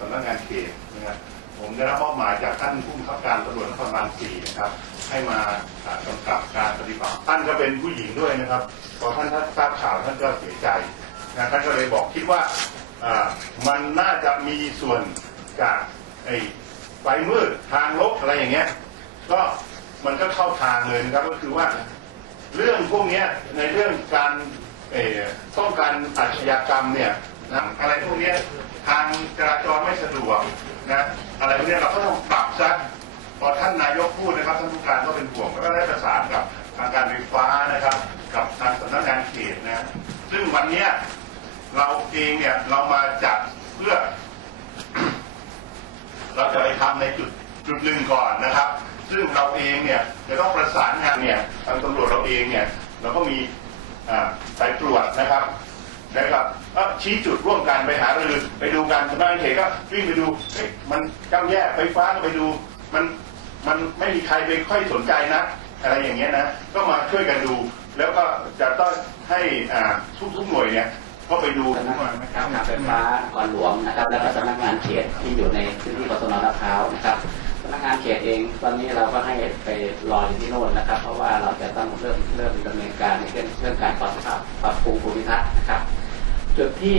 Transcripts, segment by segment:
สำนักงานเขตนะครับผมได้รับมอบหมายจากท่านผู้บังคับการตำรวจนครบาลสี่นะครับให้มากำกับการปฏิบัติท่านก็เป็นผู้หญิงด้วยนะครับพอท่านทราบข่าวท่านก็เสียใจนะท่านก็เลยบอกคิดว่ามันน่าจะมีส่วนจากไอ้ไฟมืดทางลบอะไรอย่างเงี้ยก็มันก็เข้าทางเลยนะครับก็คือว่าเรื่องพวกนี้ในเรื่องการต้องการอาชญากรรมเนี่ย นะอะไรพวกนี้ทางจราจรไม่สะดวกนะอะไรพวกนี้เราก็ต้องปรับซะพอท่านนายกพูดนะครับท่านผู้การก็เป็นห่วงก็ได้ประสานกับทางการไฟฟ้านะครับ กับทางสำนักงานเขตนะซึ่งวันนี้เราเองเนี่ยเรามาจัดเพื่อ เราจะไปทำในจุดจุดหนึ่งก่อนนะครับ ซึ่งเราเองเนี่ยจะต้องประสานงานเนี่ยทางตำรวจเราเองเนี่ยเราก็มีสายตรวจนะครับนะครับ ก็ชี้จุดร่วมกันไปหารือไปดูกันสำนักงานเขตก็วิ่งไปดูเฮ้ยมันกำแยกไฟฟ้าก็ไปดู มันมันไม่มีใครไปค่อยสนใจนะอะไรอย่างเงี้ยนะก็มาช่วยกันดู แล้วก็จะต้องให้อ่าทุกทุกหน่วยเนี่ยก็ไปดูสำนักงานกไฟฟ้านครหลวงนะครับ แล้วก็สำนักงานเขตที่อยู่ในพื้นที่กทมลาดพร้าวนะครับสำนักงานเขตเอง ตอนนี้เราก็ให้ไปรออยู่ที่โน่นนะครับ เพราะว่าเราจะต้องเริ่มเริ่มดำเนินการในเรื่องเรื่องการปรับปรับปรับปรุงภูมิทัศน์นะครับ จุดที่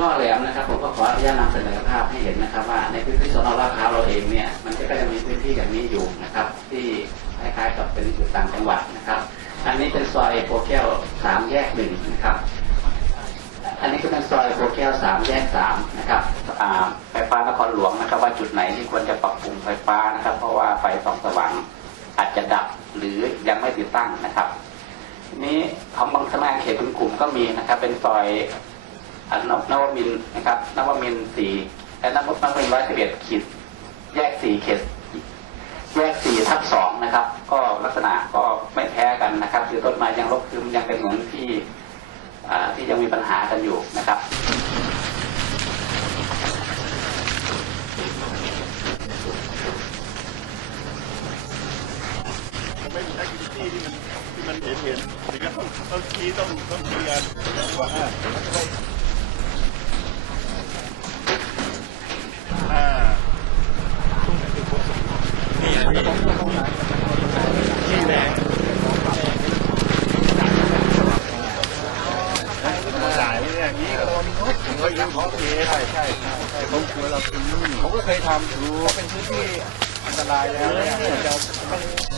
ล่อแหลมนะครับ ผมก็ขออนุญาตนำเสนอภาพให้เห็นนะครับ ว่าในพื้นที่สนลาดพร้าวเราเองเนี่ยมันก็จะมีพื้นที่อย่างนี้อยู่นะครับ ที่คล้ายๆกับเป็นจุดต่างจังหวัดนะครับ อันนี้เป็นซอยโพแก้วสามแยกหนึ่งนะครับ อันนี้ก็เป็นซอยโพแก้วสามแยกสามนะครับไฟฟ้านครหลวงนะครับ ว่าจุดไหนที่ควรจะปรับปรุงไฟฟ้านะครับ เพราะว่าไฟส่องสว่างอาจจะดับหรือยังไม่ติดตั้งนะครับนี้ของบางสำนักงานเขตเป็นกลุ่มก็มีนะครับ เป็นซอย นนวมินนะครับนวมินสี่และนวมินร้อยสิบเอ็ดขีดแยกสี่เขตแยกสี่ทับสองนะครับ ก็ลักษณะก็ไม่แพ้กันนะครับ คือต้นไม้ยังรกคืมยังเป็นเหมือนที่ที่ยังมีปัญหากันอยู่นะครับไม่มีแอคทิวิตี้ที่มันที่มันเห็นเห็นถึงก็ต้องต้องชี้ต้องต้องชี้กันว่านี่แหละจ่ายเนี่ยอย่างนี้ก็โดน ผมก็ยังของเอใช่ใช่ใช่ใช่ผมควรเราผมก็เคยทำดูก็เป็นพื้นที่อันตรายแล้วเนี่ยจะไม่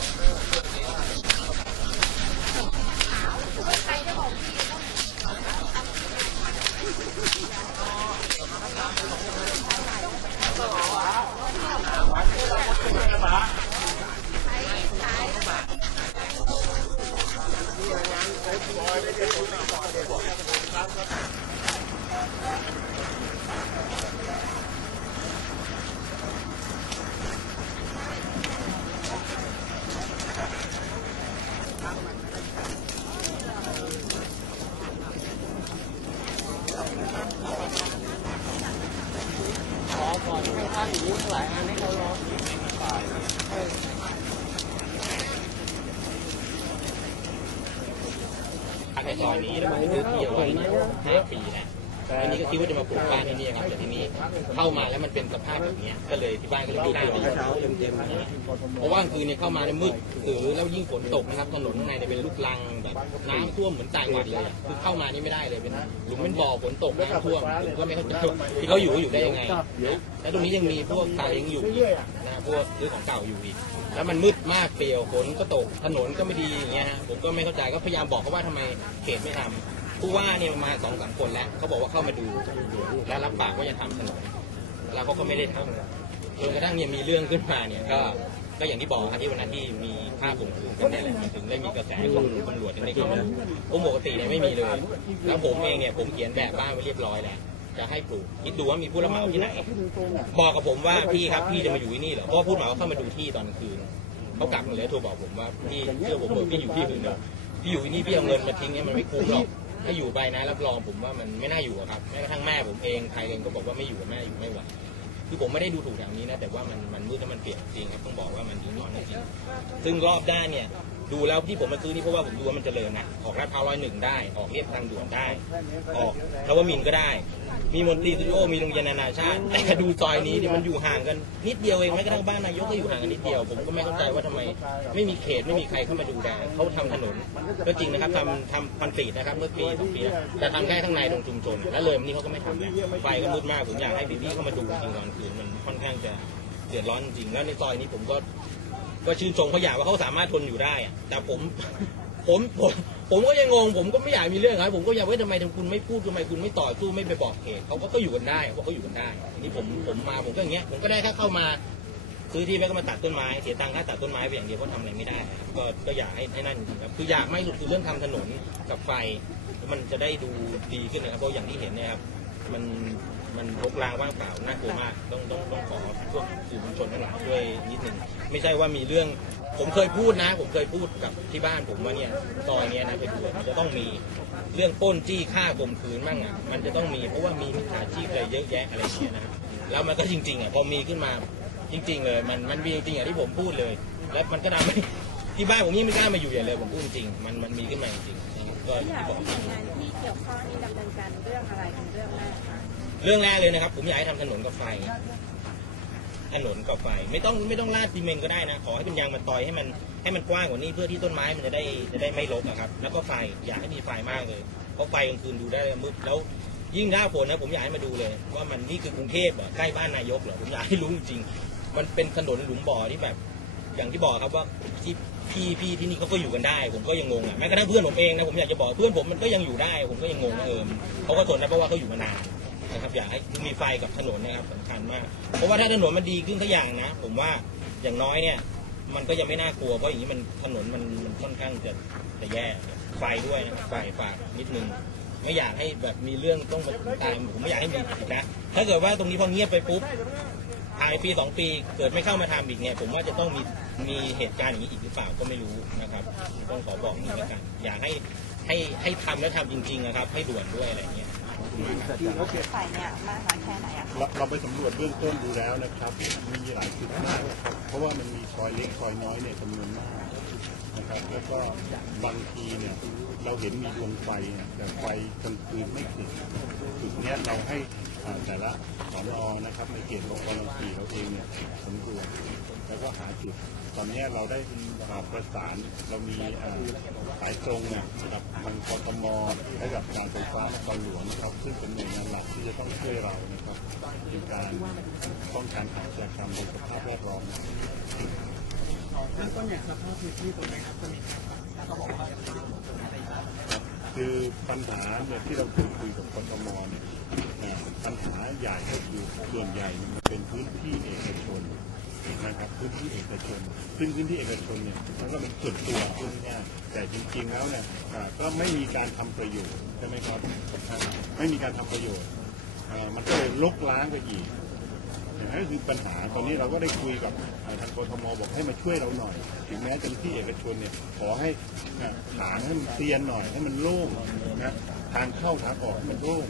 ในซอยนี้แล้วมันเป็นพื้นที่เอาไว้เนี่ยห้าปีแล้ วทีนี้ก็คิดว่าจะมาปลูกบ้านที่นี่ครับแต่ที่นี้เข้ามาแล้วมันเป็นสภาพแบบนี้ก็เลยที่บ้านก็เลยไม่กล้ามาอยู่เพราะว่างคืนเนี่ยเข้ามาเนี่ยมืดถือแล้วยิ่งฝนตกนะครับถนนข้างในเนี่ยเป็นลูกรังแบบน้ำท่วมเหมือนต่างจังหวัดเลยคือเข้ามานี่ไม่ได้เลยเป็นหลุมเป็นบ่อฝนตกน้ำท่วมผมก็ไม่เข้าใจที่เขาอยู่อยู่ได้ยังไงแล้วตรงนี้ยังมีพวกตาเล้งอยู่อีกนะพวกซื้อของเก่าอยู่อีกแล้วมันมืดมากเปลี่ยวฝนก็ตกถนนก็ไม่ดีอย่างเงี้ยฮะผมก็ไม่เข้าใจก็พยายามบอกเขาว่าทำไมเขตไม่ทำ ผู้ว่าเนี่ยมาสองสามคนแล้วเขาบอกว่าเข้ามาดูและรับปากว่าจะทำถนนแล้วเขาก็ไม่ได้ทำจนกระทั่งเนี่ยมีเรื่องขึ้นมาเนี่ยก็ก็อย่างที่บอกครับที่วันนั้นที่มีภาพข่มขืนกันนี่แหละมันถึงได้มีกระแสของตำรวจในเข้ามาปกติเนี่ยไม่มีเลยแล้วผมเองเนี่ยผมเขียนแบบบ้านไว้เรียบร้อยแล้วจะให้ปลูกคิดดูว่ามีผู้รับเหมาที่ไหนบอกกับผมว่าพี่ครับพี่จะมาอยู่ที่นี่เหรอเพราะผู้รับเหมาเขาเข้ามาดูที่ตอนกลางคืนเขากลับมาเลยโทรบอกผมว่าพี่เชื่อผมเถอะพี่อยู่ที่อื่นเถอะพี่อยู่ที่นี่พี่เอาเงินมาทิ้งเนี่ยมันไม่คุ้มหรอก ถ้าอยู่ไปนะรับรองผมว่ามันไม่น่าอยู่อะครับแม้กระทั่งแม่ผมเองใครเองก็บอกว่าไม่อยู่กับแม่อยู่ไม่ไหวคือผมไม่ได้ดูถูกแถวนี้นะแต่ว่ามันมันมืดและมันเปียกจริงครับต้องบอกว่ามันดีร้อนจริงซึ่งรอบด้านเนี่ย ดูแล้วที่ผมมาซื้อนี่เพราะว่าผมดูว่ามันเจริญนะออกลาดพร้าวร้อยหนึ่งได้ออกเรียบทางด่วนได้ออกนวมินทร์ก็ได้ มีมนตรีสตูดิโอมีโรงเรียนนานาชาติแต่ดูซอยนี้เนี่ยมันอยู่ห่างกันนิดเดียวเองแม้กระทั่งบ้านนายกก็อยู่ห่างกันนิดเดียวผมก็ไม่เข้าใจว่าทำไม ไม่มีเขตไม่มีใครเข้ามาดูแลเขาทำถนนก็จริงนะครับทำทำคอนกรีตนะครับเมื่อปีสองปีแล้วแต่ทำแค่ข้างในตรงชุมชนแล้วเลยวันนี้เขาก็ไม่ทำแล้วไฟก็มืดมากผมอยากให้พี่ๆเข้ามาดูจริงๆตอนคืนมันค่อนข้างจะเดือดร้อนจริงแล้วในซอยนี้ผมก็ ก็ชื่นชมเขาอย่างว่าเขาสามารถทนอยู่ได้อะแต่ผมผมผมผมก็ยังงงผมก็ไม่อยากมีเรื่องครับผมก็อยากว่าทำไมทคุณไม่พูดทำไมคุณไม่ต่อสู้ไม่ไปบอกเหตุเขาก็ก็อยู่กันได้เขากเขาอยู่กันได้ทีนี้ผมผมมาผมก็อย่างเงี้ยผมก็ได้แค่เข้ามาซื้อที่แล้วก็มาตัดต้นไม้เสียตังค่าตัดต้นไม้ไปอย่างเดียวก็ทำอะไรไม่ได้นะครับก็ก็อยากให้ให้นั่นจริงๆครับคืออยากไม่สุดคือเรื่องทำถนนกับไฟ มันจะได้ดูดีขึ้นนะครับเพราะอย่างที่เห็นเนี่ยครับมัน มันรกรางว่างเปล่าน่ากลัวมากต้องต้องต้องขอพวกสื่อมวลชนทั้งหลายช่วยนิดหนึ่งไม่ใช่ว่ามีเรื่องผมเคยพูดนะ ผมเคยพูดกับที่บ้านผมว่าเนี่ยซอยเนี้ยนะไปดูมันจะต้องมีเรื่องปล้นจี้ฆ่าข่มขืนบ้างอะมันจะต้องมีเพราะว่ามีมิจฉาชีพอะไรเยอะแยะอะไรอย่างเงี้ยนะแล้วมันก็จริงๆอะพอมีขึ้นมาจริง ๆ เลย มันมันมีจริงๆอย่างที่ผมพูดเลย แล้วมันก็ทำให้ที่บ้านผมนี่ไม่กล้ามาอยู่อย่างเลยผมพูดจริงมันมันมีขึ้นมาจริงๆ ก็ที่อยาที่บอกให้หน่วยงานที่เกี่ยวข้องนี่ดำเนินการเรื่องอะไรเป็นเรื่องแรกคะเรื่องแรกเลยนะครับ ผมอยากให้ทำถนนกับไฟ ถนนกับไฟ ไม่ต้องไม่ต้องลาดซีเมนต์ก็ได้นะ ขอให้เป็นยางมันตอยให้มันให้มันกว้างกว่านี้เพื่อที่ต้นไม้มันจะได้จะได้ไม่รกนะครับ แล้วก็ไฟอยากให้มีไฟมากเลย เพราะไฟกลางคืนดูได้มืดแล้วยิ่งหน้าฝนนะผมอยากให้มาดูเลย ว่ามันนี่คือกรุงเทพเหรอใกล้บ้านนายกเหรอผมอยากให้รู้จริงๆมันเป็นถนนหลุมบ่อที่แบบ อย่างที่บอกครับว่าที่ พี่พี่ที่นี่เขาก็อยู่กันได้ ผมก็ยังงงอะแม้กระทั่งเพื่อนผมเองนะผมอยากจะบอกเพื่อนผมมันก็ยังอยู่ได้ ผมก็ยังงงว่าเออเขาก็ทนได้เพราะว่าเขาอยู่มานานนะครับอยากให้มีไฟกับถนนนะครับสำคัญมาก เพราะว่าถ้าถนนมันดีขึ้นทุกอย่างนะ ผมว่าอย่างน้อยเนี่ย มันก็ยังไม่น่ากลัวเพราะอย่างนี้มันถนนมันมันค่อนข้างจะจะแย่ไฟด้วยนะไฟฝากนิดนึงไม่อยากให้แบบมีเรื่องต้องมาตามผมไม่อยากให้มีอีกนะถ้าเกิดว่าตรงนี้พอเงียบไปปุ๊บ ภายปีสองปีเกิดไม่เข้ามาทำอีกเนี่ยผมว่าจะต้องมีมีเหตุการณ์อย่างนี้อีกหรือเปล่าก็ไม่รู้นะครับต้องขอบอกนี้แล้วกันอยากให้ให้ให้ทำแล้วทำจริงๆนะครับ ให้ด่วนด้วยอะไรเงี้ยฝ่ายเนี่ยมากน้อยแค่ไหนอะคะเราเราไปสำรวจเบื้องต้นดูแล้วนะครับ มีหลายจุดมากครับเพราะว่ามันมีซอยเล็กซอยน้อยเนี่ยจำนวนมาก นะครับแล้วก็บางทีเนี่ยเราเห็นมีดวงไฟเนี่ยแต่ไฟกลางคืนไม่ติดจุดเนี้ยเราให้แต่ละสอนอนะครับในเขตของกรณีเราเองเนี่ยสำรวจแล้วก็หาจุดตอนนี้เราได้อ่าประสานเรามีสายตรงเนี่ยกับทางกทมและกับการไฟฟ้านครหลวงนะครับซึ่งเป็นหน่วยงานหลักที่จะต้องช่วยเรานะครับในการป้องกันอาชญากรรมในสภาพแวดล้อม ท่านต้นอย่างสภาพพื้นที่ตรงไหนครับจะมีการแล้วก็บอกว่าคือปัญหาเนี่ยที่เราเคยคุยกับกทมเนี่ยปัญหาใหญ่ก็คือส่วนใหญ่เนี่ยมันเป็นพื้นที่เอกชนนะครับพื้นที่เอกชน ซึ่งพื้นที่เอกชนเนี่ยมันก็เป็นส่วนตัวพูดง่ายแต่จริงๆแล้วเนี่ยก็ไม่มีการทำประโยชน์ใช่ไหมครับไม่มีการทำประโยชน์มันก็เลยลกล้างไปอีก อย่างนั้นก็คือปัญหาตอนนี้เราก็ได้คุยกับทางกทมบอกให้มาช่วยเราหน่อย ถึงแม้จะเป็นที่เอกชนเนี่ยขอให้อะถางให้มันเตียนหน่อยให้มันโล่งนะทางเข้าทางออกให้มันโล่ง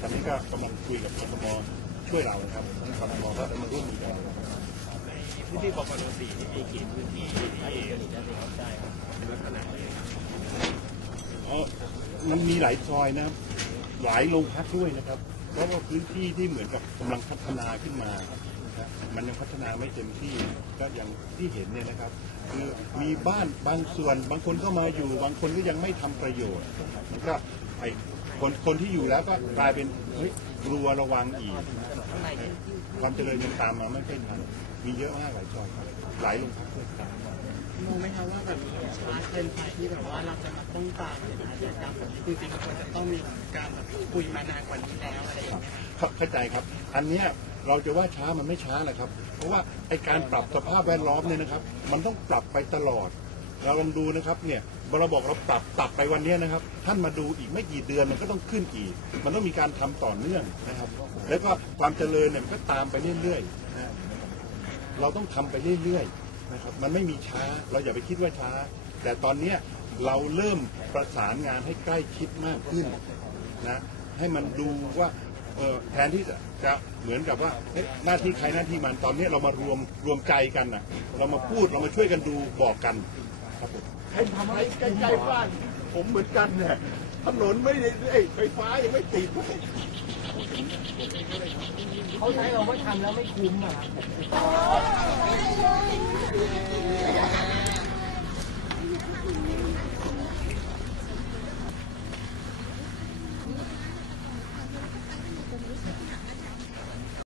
ตอนนี้ก็กำลังคุยกับกทมช่วยเรานะครับทางกทมก็จะมาร่วมมือกับเราที่ที่บอกว่าโดนสีที่มีเขตพื้นที่ที่ลักษณะนี้อ๋อมันมีหลายซอยนะครับ หลายโรงพักด้วยนะครับ ราะว่าพื้นที่ที่เหมือนกับกำลังพัฒนาขึ้นมานะมันยังพัฒนาไม่เต็มที่ก็อย่างที่เห็นเนี่ยนะครับคือมีบ้านบางส่วน บางคนก็มาอยู่ บางคนก็ยังไม่ทำประโยชน์มันก็ไอคนคนที่อยู่แล้วก็กลายเป็นเฮ้ย กลัวระวังอีกความเจริญยังตามมาไม่ค่อยทันมีเยอะมากหลายซอยครับหลายโรงพักด้วยครับมองไหมคะว่าแบบเป็นไฟที่แบบว่าเราจะมาป้องปรามอาชญากรรมแบบนี้จริงๆมันควรจะต้องมีการแบบคุยมานานกว่านี้แล้วอะไรอย่างเงี้ยเข้าเข้าใจครับ อันเนี้ยเราจะว่าช้ามันไม่ช้าแหละครับ เพราะว่าไอการปรับสภาพแวดล้อมเนี่ยนะครับ มันต้องปรับไปตลอด เราลองดูนะครับเนี่ยเราบอกเราปรับปรับไปวันนี้นะครับ ท่านมาดูอีกไม่กี่เดือนมันก็ต้องขึ้นอีก มันต้องมีการทำต่อเนื่องนะครับ แล้วก็ความเจริญเนี่ยมันก็ตามไปเรื่อยๆเราต้องทำไปเรื่อยๆนะครับ มันไม่มีช้าเราอย่าไปคิดว่าช้า แต่ตอนเนี้เราเริ่มประสานงานให้ใกล้ชิดมากขึ้นนะให้มันดูว่าเออแทนที่จะจะเหมือนกับว่าเอ๊ะหน้าที่ใครหน้าที่มันตอนนี้เรามารวมรวมใจกันนะเรามาพูดเรามาช่วยกันดูบอกกัน ใครทำอะไรใกล้ๆบ้าน ผมเหมือนกันเนี่ยถนนไม่ได้ไอ้ไฟฟ้ายังไม่ติดเลยเขาใช้เราว่าทำแล้วไม่คุ้มอะ